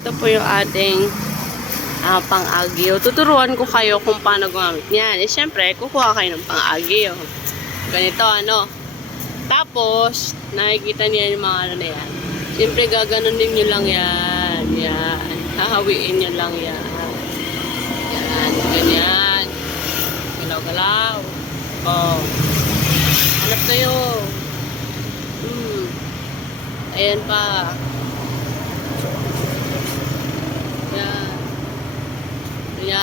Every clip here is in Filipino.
Ito po yung ating ah, pang-agyo. Tuturuan ko kayo kung paano gumamit niyan. Eh, syempre, kukuha kayo ng pang-agyo. Ganito, ano. Tapos, nakikita niya yung mga ano na yan. Siyempre, gaganunin nyo lang yan. Yan. Hahawiin nyo lang yan. Yan. Ganyan. Galaw-galaw. Oh. Hanap kayo. Hmm. Ayan pa. Yan.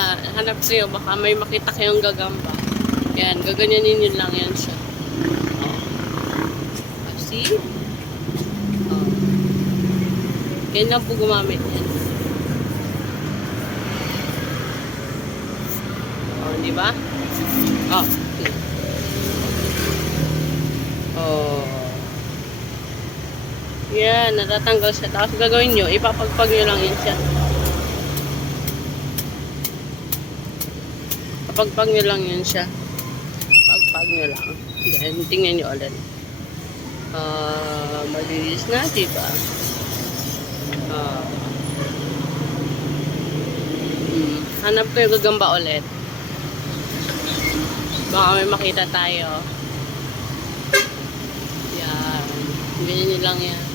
Yan. Hanap kayo. Baka may makita kayong gagamba. Yan. Gaganyanin nyo lang yan siya. Oh. Ah, See? Oh. Ganyan lang po gumamit yan. Oh, di ba? Oh. Oh. Yan, natatanggal siya. Tapos gagawin nyo, ipapagpag nyo lang yun siya. Papagpag nyo lang yun siya. Pagpag nyo lang. Then, tingnan nyo ulit. Ah, malinis na, di ba? Ah. Hmm. Hanap ko yung gagamba ulit. Baka may makita tayo. Yan. Ganyan lang yan.